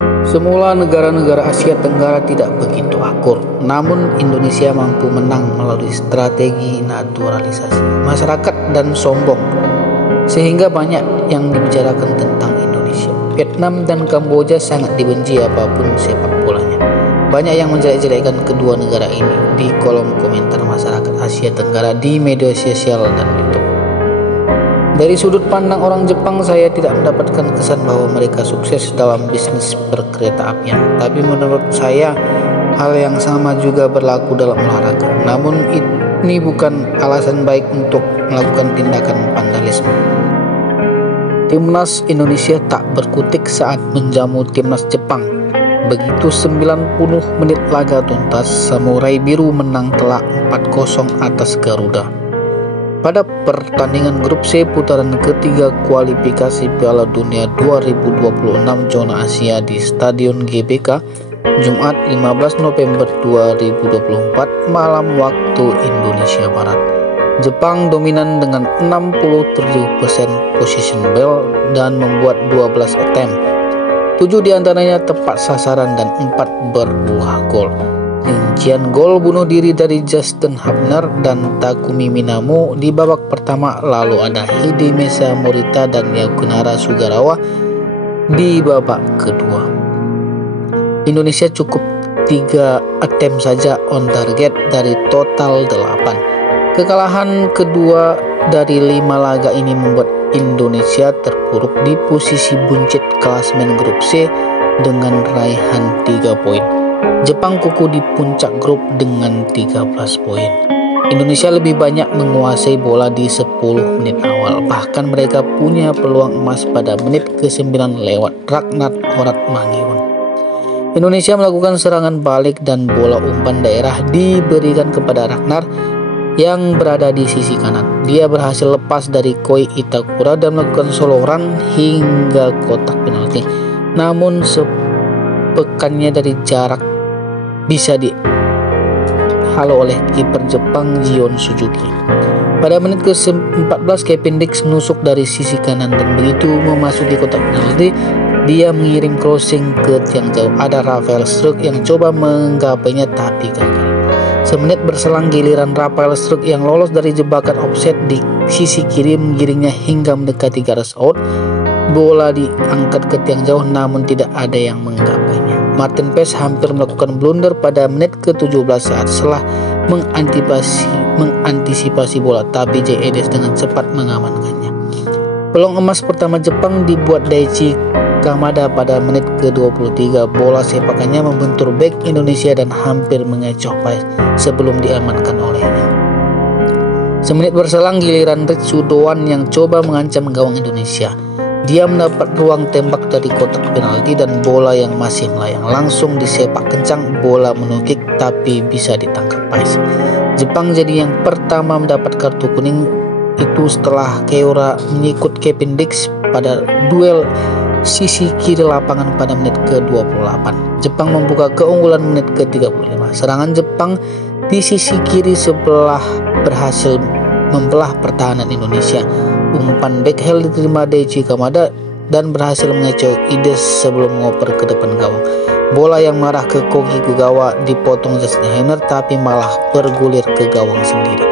Semula negara-negara Asia Tenggara tidak begitu akur, namun Indonesia mampu menang melalui strategi naturalisasi masyarakat dan sombong, sehingga banyak yang dibicarakan tentang Indonesia. Vietnam dan Kamboja sangat dibenci apapun sepak bolanya. Banyak yang menjelek-jelekkan kedua negara ini di kolom komentar masyarakat Asia Tenggara di media sosial dan YouTube. Dari sudut pandang orang Jepang, saya tidak mendapatkan kesan bahwa mereka sukses dalam bisnis perkereta apian. Tapi menurut saya, hal yang sama juga berlaku dalam olahraga. Namun ini bukan alasan baik untuk melakukan tindakan vandalisme. Timnas Indonesia tak berkutik saat menjamu timnas Jepang. Begitu 90 menit laga tuntas, Samurai Biru menang telak 4-0 atas Garuda. Pada pertandingan grup C putaran ketiga kualifikasi Piala Dunia 2026 zona Asia di Stadion GBK, Jumat 15 November 2024 malam waktu Indonesia Barat, Jepang dominan dengan 67% possession ball dan membuat 12 attempt. 7 diantaranya tepat sasaran dan 4 berbuah gol. Rincian gol bunuh diri dari Justin Hubner dan Takumi Minamo di babak pertama, lalu ada Hidemasa Morita dan Yakunara Sugarawa di babak kedua. Indonesia cukup 3 attempt saja on target dari total 8. Kekalahan kedua dari 5 laga ini membuat Indonesia terpuruk di posisi buncit klasemen grup C dengan raihan 3 poin. Jepang kukuh di puncak grup dengan 13 poin. Indonesia lebih banyak menguasai bola di 10 menit awal. Bahkan mereka punya peluang emas pada menit ke-9 lewat Ragnar Horatmangiun. Indonesia melakukan serangan balik dan bola umpan daerah diberikan kepada Ragnar yang berada di sisi kanan. Dia berhasil lepas dari Koi Itakura dan melakukan solo run hingga kotak penalti. Namun sepekannya dari jarak bisa dihalau oleh kiper Jepang Gion Suzuki. Pada menit ke-14 Kevin Dix menusuk dari sisi kanan dan begitu memasuki kotak penalti, dia mengirim crossing ke tiang jauh. Ada Rafael Struijk yang coba menggapainya tapi gagal. Semenit berselang giliran Rafael Struijk yang lolos dari jebakan offset di sisi kiri menggiringnya hingga mendekati garis out. Bola diangkat ke tiang jauh namun tidak ada yang menggapainya. Martin Paes hampir melakukan blunder pada menit ke-17 saat setelah mengantisipasi bola, tapi Jay Edes dengan cepat mengamankannya. Peluang emas pertama Jepang dibuat Daichi Kamada pada menit ke-23. Bola sepakannya membentur bek Indonesia dan hampir mengecoh Paes sebelum diamankan olehnya. Semenit berselang giliran Ritsu Doan yang coba mengancam gawang Indonesia. Dia mendapat ruang tembak dari kotak penalti dan bola yang masih melayang langsung disepak kencang. Bola menukik tapi bisa ditangkap Paes. Jepang jadi yang pertama mendapat kartu kuning itu setelah Keora menyikut Kevin Dix pada duel sisi kiri lapangan pada menit ke-28. Jepang membuka keunggulan menit ke-35. Serangan Jepang di sisi kiri sebelah berhasil membelah pertahanan Indonesia. Umpan backheel diterima Daichi Kamada dan berhasil mengecoh Ides sebelum ngoper ke depan gawang. Bola yang mengarah ke Kogi Kugawa dipotong Justin Hubner tapi malah bergulir ke gawang sendiri.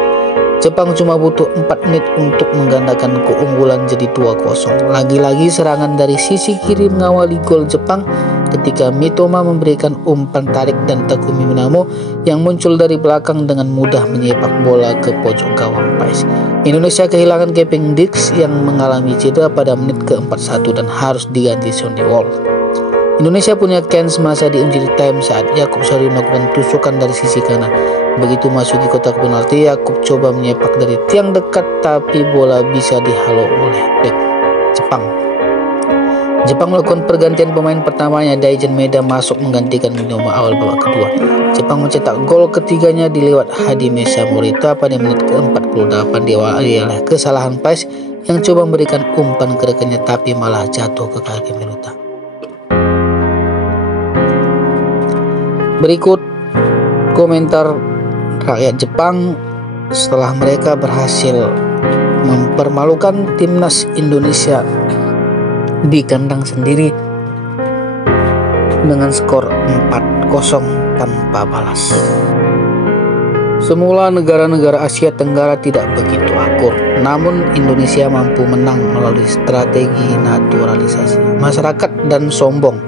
Jepang cuma butuh 4 menit untuk menggandakan keunggulan jadi 2-0. Lagi-lagi serangan dari sisi kiri mengawali gol Jepang ketika Mitoma memberikan umpan tarik dan Takumi Minamo yang muncul dari belakang dengan mudah menyepak bola ke pojok gawang Paes. Indonesia kehilangan Kevin Dix yang mengalami cedera pada menit ke-41 dan harus diganti Sonny Wall. Indonesia punya kans masa di injury time saat Yakub Sari melakukan tusukan dari sisi kanan. Begitu masuki kotak penalti, Yakub coba menyepak dari tiang dekat tapi bola bisa dihalau oleh bek Jepang. Jepang melakukan pergantian pemain pertamanya. Daizen Maeda masuk menggantikan Minoma awal babak kedua. Jepang mencetak gol ketiganya dilewat Hidemasa Morita pada menit ke-48 diawali oleh kesalahan Paes yang coba memberikan umpan ke rekannya tapi malah jatuh ke kaki Miluta. Berikut komentar rakyat Jepang setelah mereka berhasil mempermalukan timnas Indonesia di kandang sendiri dengan skor 4-0 tanpa balas. Semula negara-negara Asia Tenggara tidak begitu akur, namun Indonesia mampu menang melalui strategi naturalisasi masyarakat dan sombong,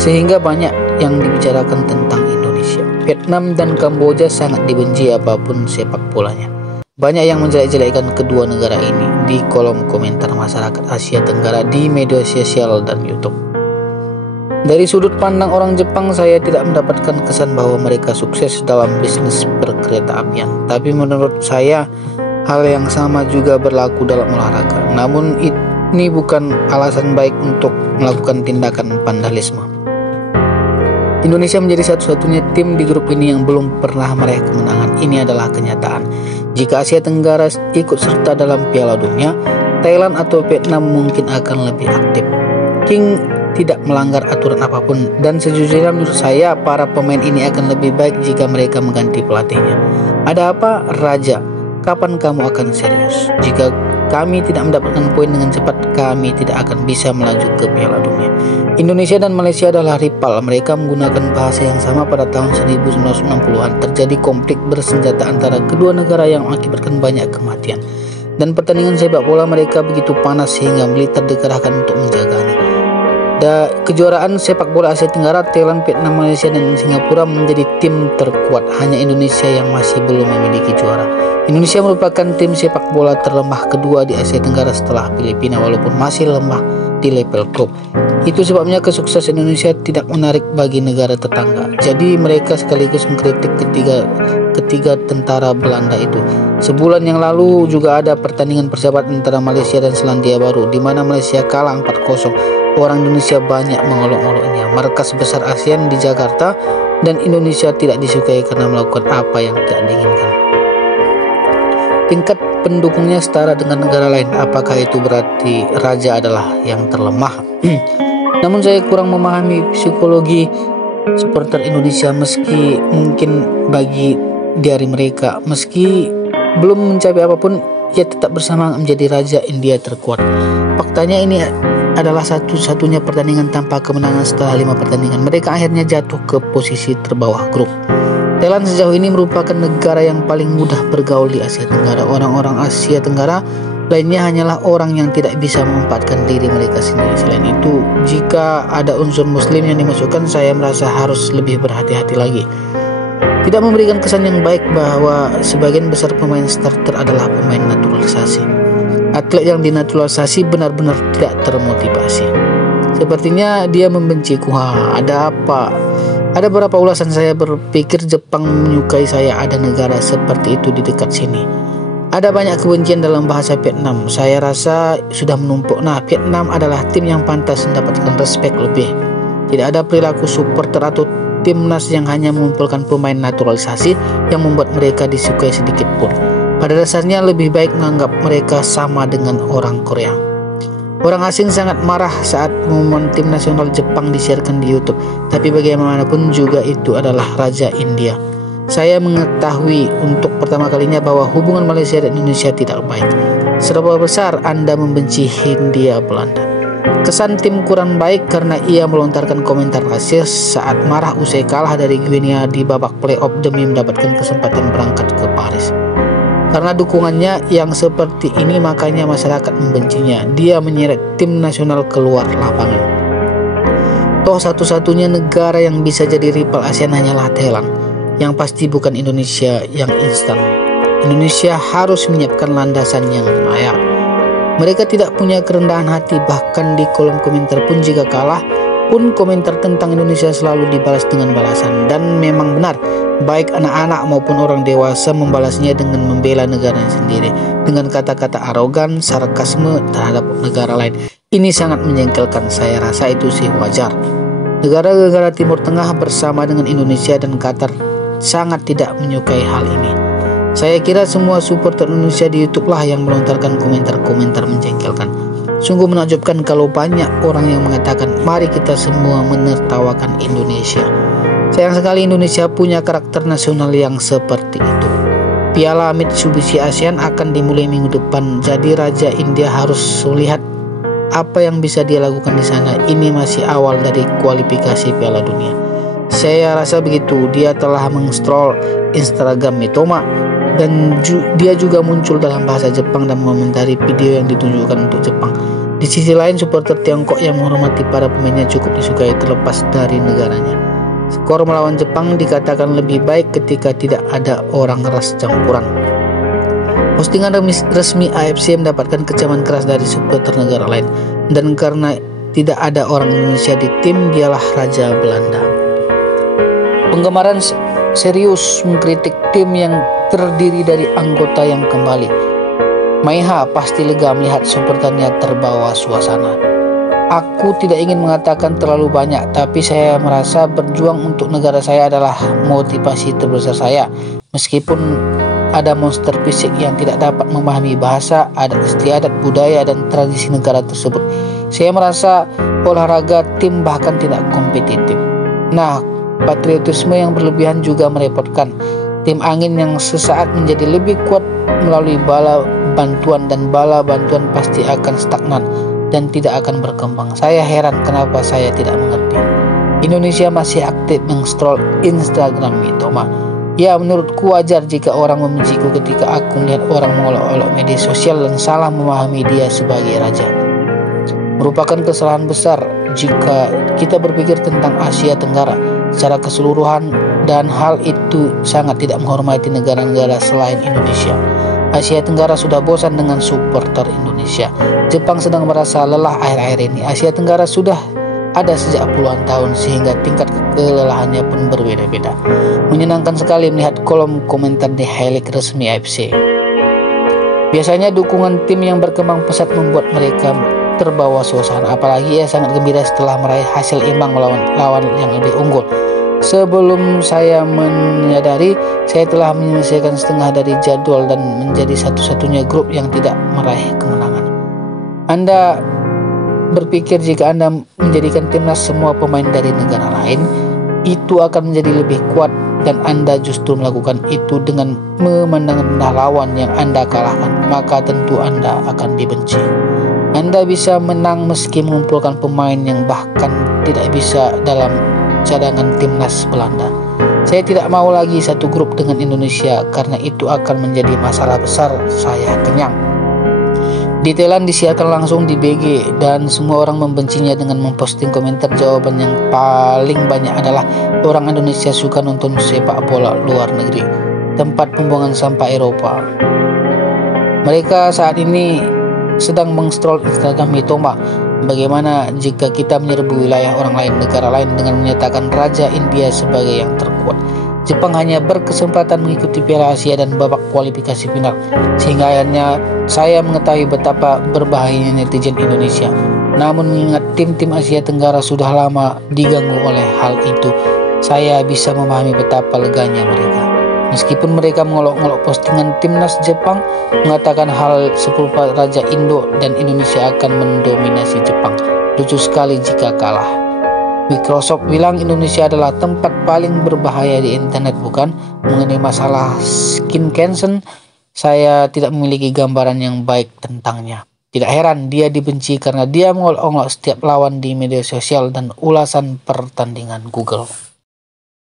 sehingga banyak yang dibicarakan tentang Indonesia. Vietnam dan Kamboja sangat dibenci apapun sepak bolanya. Banyak yang menjelek-jelekkan kedua negara ini di kolom komentar masyarakat Asia Tenggara di media sosial dan YouTube. Dari sudut pandang orang Jepang, saya tidak mendapatkan kesan bahwa mereka sukses dalam bisnis perkereta apian. Tapi menurut saya, hal yang sama juga berlaku dalam olahraga. Namun ini bukan alasan baik untuk melakukan tindakan vandalisme. Indonesia menjadi satu-satunya tim di grup ini yang belum pernah meraih kemenangan. Ini adalah kenyataan. Jika Asia Tenggara ikut serta dalam Piala Dunia, Thailand atau Vietnam mungkin akan lebih aktif. King tidak melanggar aturan apapun, dan sejujurnya menurut saya para pemain ini akan lebih baik jika mereka mengganti pelatihnya. Ada apa, Raja? Kapan kamu akan serius? Jika kami tidak mendapatkan poin dengan cepat, kami tidak akan bisa melaju ke Piala Dunia. Indonesia dan Malaysia adalah rival. Mereka menggunakan bahasa yang sama pada tahun 1960-an. Terjadi konflik bersenjata antara kedua negara yang mengakibatkan banyak kematian. Dan pertandingan sepak bola mereka begitu panas sehingga militer dikerahkan untuk menjaganya. Kejuaraan sepak bola Asia Tenggara, Thailand, Vietnam, Malaysia, dan Singapura menjadi tim terkuat. Hanya Indonesia yang masih belum memiliki juara. Indonesia merupakan tim sepak bola terlemah kedua di Asia Tenggara setelah Filipina, walaupun masih lemah di level klub. Itu sebabnya kesuksesan Indonesia tidak menarik bagi negara tetangga. Jadi mereka sekaligus mengkritik ketiga tentara Belanda itu. Sebulan yang lalu juga ada pertandingan persahabatan antara Malaysia dan Selandia Baru, di mana Malaysia kalah 4-0. Orang Indonesia banyak mengolok-oloknya. Markas besar ASEAN di Jakarta, dan Indonesia tidak disukai karena melakukan apa yang tidak diinginkan. Tingkat pendukungnya setara dengan negara lain. Apakah itu berarti Raja adalah yang terlemah? Namun saya kurang memahami psikologi supporter Indonesia, meski mungkin bagi dari mereka, meski belum mencapai apapun, ia tetap bersama menjadi Raja India terkuat. Faktanya ini adalah satu-satunya pertandingan tanpa kemenangan setelah 5 pertandingan. Mereka akhirnya jatuh ke posisi terbawah grup. Thailand sejauh ini merupakan negara yang paling mudah bergaul di Asia Tenggara. Orang-orang Asia Tenggara lainnya hanyalah orang yang tidak bisa memanfaatkan diri mereka sendiri. Selain itu, jika ada unsur muslim yang dimasukkan, saya merasa harus lebih berhati-hati lagi. Tidak memberikan kesan yang baik bahwa sebagian besar pemain starter adalah pemain naturalisasi. Atlet yang dinaturalisasi benar-benar tidak termotivasi. Sepertinya dia membenciku. Ada apa? Ada beberapa ulasan saya berpikir Jepang menyukai saya. Ada negara seperti itu di dekat sini. Ada banyak kebencian dalam bahasa Vietnam. Saya rasa sudah menumpuk. Vietnam adalah tim yang pantas mendapatkan respek lebih. Tidak ada perilaku supporter atau timnas yang hanya mengumpulkan pemain naturalisasi yang membuat mereka disukai sedikit pun. Pada dasarnya lebih baik menganggap mereka sama dengan orang Korea. Orang asing sangat marah saat pengumuman tim nasional Jepang disiarkan di YouTube. Tapi bagaimanapun juga itu adalah Raja India. Saya mengetahui untuk pertama kalinya bahwa hubungan Malaysia dan Indonesia tidak baik. Seberapa besar Anda membenci Hindia Belanda? Kesan tim kurang baik karena ia melontarkan komentar rasis saat marah usai kalah dari Guinea di babak playoff demi mendapatkan kesempatan berangkat ke Paris. Karena dukungannya yang seperti ini, makanya masyarakat membencinya. Dia menyeret tim nasional keluar lapangan. Toh satu-satunya negara yang bisa jadi rival ASEAN hanyalah Thailand. Yang pasti bukan Indonesia yang instan. Indonesia harus menyiapkan landasan yang layak. Mereka tidak punya kerendahan hati, bahkan di kolom komentar pun jika kalah pun komentar tentang Indonesia selalu dibalas dengan balasan. Dan memang benar, baik anak-anak maupun orang dewasa membalasnya dengan membela negaranya sendiri, dengan kata-kata arogan, sarkasme terhadap negara lain. Ini sangat menjengkelkan. Saya rasa itu sih wajar. Negara-negara Timur Tengah bersama dengan Indonesia dan Qatar sangat tidak menyukai hal ini. Saya kira semua supporter Indonesia di YouTube lah yang melontarkan komentar-komentar menjengkelkan. Sungguh menakjubkan kalau banyak orang yang mengatakan mari kita semua menertawakan Indonesia. Sayang sekali Indonesia punya karakter nasional yang seperti itu. Piala Mitsubishi ASEAN akan dimulai minggu depan, jadi Raja India harus lihat apa yang bisa dia lakukan di sana. Ini masih awal dari kualifikasi Piala Dunia. Saya rasa begitu. Dia telah menginstall Instagram Mitoma dan dia juga muncul dalam bahasa Jepang dan mengomentari video yang ditunjukkan untuk Jepang. Di sisi lain, supporter Tiongkok yang menghormati para pemainnya cukup disukai terlepas dari negaranya. Skor melawan Jepang dikatakan lebih baik ketika tidak ada orang ras campuran. Postingan resmi AFC mendapatkan kecaman keras dari supporter negara lain, dan karena tidak ada orang Indonesia di tim, dialah Raja Belanda. Penggemaran serius mengkritik tim yang terdiri dari anggota yang kembali. Maiha pasti lega melihat supporternya terbawa suasana. Aku tidak ingin mengatakan terlalu banyak, tapi saya merasa berjuang untuk negara saya adalah motivasi terbesar saya. Meskipun ada monster fisik yang tidak dapat memahami bahasa, adat istiadat, budaya, dan tradisi negara tersebut, saya merasa olahraga tim bahkan tidak kompetitif. Nah, patriotisme yang berlebihan juga merepotkan. Tim angin yang sesaat menjadi lebih kuat melalui bala bantuan, dan bala bantuan pasti akan stagnan dan tidak akan berkembang. Saya heran kenapa saya tidak mengerti. Indonesia masih aktif mengscroll Instagram Mitoma. Ya, menurutku wajar jika orang membenciku ketika aku melihat orang mengolok-olok media sosial dan salah memahami dia sebagai raja. Merupakan kesalahan besar jika kita berpikir tentang Asia Tenggara secara keseluruhan, dan hal itu sangat tidak menghormati negara-negara selain Indonesia. Asia Tenggara sudah bosan dengan supporter Indonesia. Jepang sedang merasa lelah akhir-akhir ini. Asia Tenggara sudah ada sejak puluhan tahun, sehingga tingkat kelelahannya pun berbeda-beda. Menyenangkan sekali melihat kolom komentar di highlight resmi AFC. Biasanya dukungan tim yang berkembang pesat membuat mereka terbawa suasana, apalagi ia sangat gembira setelah meraih hasil imbang melawan lawan yang lebih unggul. Sebelum saya menyadari, saya telah menyelesaikan setengah dari jadwal dan menjadi satu-satunya grup yang tidak meraih kemenangan. Anda berpikir jika Anda menjadikan timnas semua pemain dari negara lain, itu akan menjadi lebih kuat, dan Anda justru melakukan itu dengan memandang rendah lawan yang Anda kalahkan, maka tentu Anda akan dibenci. Anda bisa menang meski mengumpulkan pemain yang bahkan tidak bisa dalam cadangan timnas Belanda. Saya tidak mau lagi satu grup dengan Indonesia karena itu akan menjadi masalah besar. Saya kenyang. Di Thailand disiarkan langsung di BG dan semua orang membencinya dengan memposting komentar. Jawaban yang paling banyak adalah orang Indonesia suka nonton sepak bola luar negeri, tempat pembuangan sampah Eropa. Mereka saat ini sedang mengscroll Instagram Mitoma. Bagaimana jika kita menyerbu wilayah orang lain, negara lain, dengan menyatakan Raja India sebagai yang terkuat? Jepang hanya berkesempatan mengikuti Piala Asia dan babak kualifikasi final, sehingga akhirnya saya mengetahui betapa berbahayanya netizen Indonesia. Namun mengingat tim-tim Asia Tenggara sudah lama diganggu oleh hal itu, saya bisa memahami betapa leganya mereka. Meskipun mereka mengolok-olok postingan timnas Jepang, mengatakan hal serupa Raja Indo dan Indonesia akan mendominasi Jepang. Lucu sekali jika kalah. Microsoft bilang Indonesia adalah tempat paling berbahaya di internet, bukan? Mengenai masalah skin cancer, saya tidak memiliki gambaran yang baik tentangnya. Tidak heran dia dibenci karena dia mengolok-olok setiap lawan di media sosial dan ulasan pertandingan Google.